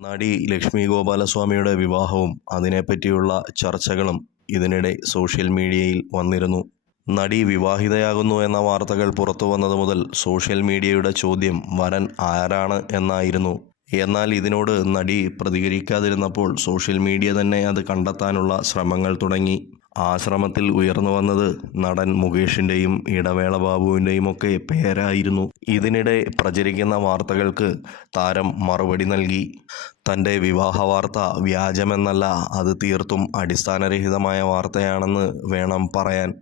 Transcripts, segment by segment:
നടി ലക്ഷ്മി ഗോപാലസ്വാമിയുടെ വിവാഹവും അതിനെപ്പറ്റിയുള്ള ചർച്ചകളും ഇതിനിടെ സോഷ്യൽ മീഡിയയിൽ വന്നിരുന്നു. നടി വിവാഹിതയാകുന്നു എന്ന വാർത്തകൾ പുറത്തു വന്നത് മുതൽ സോഷ്യൽ മീഡിയയുടെ ചോദ്യം വരൻ ആരാണ് എന്നായിരുന്നു. എന്നാൽ ഇതിനോട് നടി പ്രതികരിക്കാതിരുന്നപ്പോൾ സോഷ്യൽ മീഡിയ തന്നെ അത് കണ്ടെത്താനുള്ള ശ്രമങ്ങൾ തുടങ്ങി. ആ ശ്രമത്തിൽ ഉയർന്നു വന്നത് നടൻ മുകേഷിന്റെയും ഇടവേള ബാബുവിന്റെയും ഒക്കെ പേരായിരുന്നു. ഇതിനിടെ പ്രചരിക്കുന്ന വാർത്തകൾക്ക് താരം മറുപടി നൽകി. തന്റെ വിവാഹ വാർത്ത വ്യാജമെന്നല്ല അത് തീർത്തും അടിസ്ഥാനരഹിതമായ വാർത്തയാണെന്ന് വേണം പറയാൻ.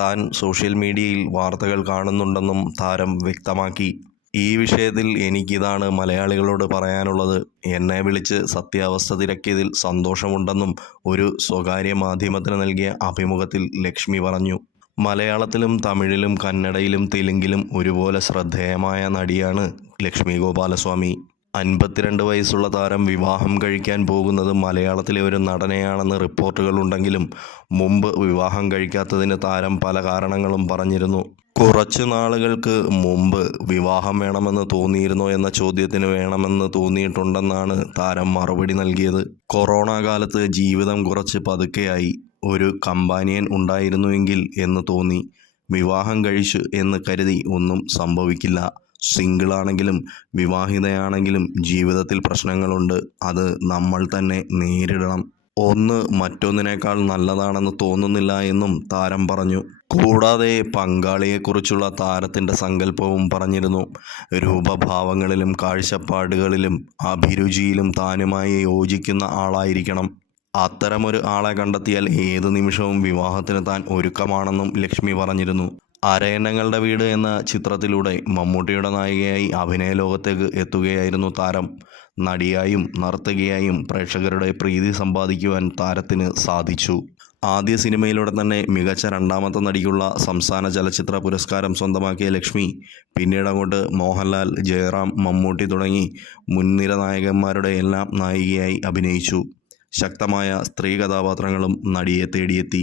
താൻ സോഷ്യൽ മീഡിയയിൽ വാർത്തകൾ കാണുന്നുണ്ടെന്നും താരം വ്യക്തമാക്കി. ഈ വിഷയത്തിൽ എനിക്കിതാണ് മലയാളികളോട് പറയാനുള്ളത്. എന്നെ വിളിച്ച് സത്യാവസ്ഥ തിരക്കിയതിൽ സന്തോഷമുണ്ടെന്നും ഒരു സ്വകാര്യ മാധ്യമത്തിന് നൽകിയ അഭിമുഖത്തിൽ ലക്ഷ്മി പറഞ്ഞു. മലയാളത്തിലും തമിഴിലും കന്നഡയിലും തെലുങ്കിലും ഒരുപോലെ ശ്രദ്ധേയമായ നടിയാണ് ലക്ഷ്മി ഗോപാലസ്വാമി. അൻപത്തിരണ്ട് വയസ്സുള്ള താരം വിവാഹം കഴിക്കാൻ പോകുന്നത് മലയാളത്തിലെ ഒരു നടനെയാണെന്ന് റിപ്പോർട്ടുകളുണ്ടെങ്കിലും മുമ്പ് വിവാഹം കഴിക്കാത്തതിന് താരം പല കാരണങ്ങളും പറഞ്ഞിരുന്നു. കുറച്ച് നാളുകൾക്ക് മുമ്പ് വിവാഹം വേണമെന്ന് തോന്നിയിരുന്നോ എന്ന ചോദ്യത്തിന് വേണമെന്ന് തോന്നിയിട്ടുണ്ടെന്നാണ് താരം മറുപടി നൽകിയത്. കൊറോണ കാലത്ത് ജീവിതം കുറച്ച് പതുക്കെയായി. ഒരു കമ്പാനിയൻ ഉണ്ടായിരുന്നുവെങ്കിൽ എന്ന് തോന്നി. വിവാഹം കഴിച്ചു എന്ന് കരുതി ഒന്നും സംഭവിക്കില്ല. സിംഗിളാണെങ്കിലും വിവാഹിതയാണെങ്കിലും ജീവിതത്തിൽ പ്രശ്നങ്ങളുണ്ട്. അത് നമ്മൾ തന്നെ നേരിടണം. ഒന്ന് മറ്റൊന്നിനേക്കാൾ നല്ലതാണെന്ന് തോന്നുന്നില്ല എന്നും താരം പറഞ്ഞു. കൂടാതെ പങ്കാളിയെക്കുറിച്ചുള്ള താരത്തിന്റെ സങ്കല്പവും പറഞ്ഞിരുന്നു. രൂപഭാവങ്ങളിലും കാഴ്ചപ്പാടുകളിലും അഭിരുചിയിലും താനുമായി യോജിക്കുന്ന ആളായിരിക്കണം. അത്തരമൊരു ആളെ കണ്ടെത്തിയാൽ ഏത് നിമിഷവും വിവാഹത്തിന് താൻ ഒരുക്കമാണെന്നും ലക്ഷ്മി പറഞ്ഞിരുന്നു. അരയന്നങ്ങളുടെ വീട് എന്ന ചിത്രത്തിലൂടെ മമ്മൂട്ടിയുടെ നായികയായി അഭിനയ ലോകത്തേക്ക് എത്തുകയായിരുന്നു താരം. നടിയായും നർത്തകിയായും പ്രേക്ഷകരുടെ പ്രീതി സമ്പാദിക്കുവാൻ താരത്തിന് സാധിച്ചു. ആദ്യ സിനിമയിലൂടെ തന്നെ മികച്ച രണ്ടാമത്തെ നടിക്കുള്ള സംസ്ഥാന ചലച്ചിത്ര പുരസ്കാരം സ്വന്തമാക്കിയ ലക്ഷ്മി പിന്നീട് അങ്ങോട്ട് മോഹൻലാൽ ജയറാം മമ്മൂട്ടി തുടങ്ങി മുൻനിര നായകന്മാരുടെ എല്ലാം നായികയായി അഭിനയിച്ചു. ശക്തമായ സ്ത്രീ കഥാപാത്രങ്ങളും നടിയെ തേടിയെത്തി.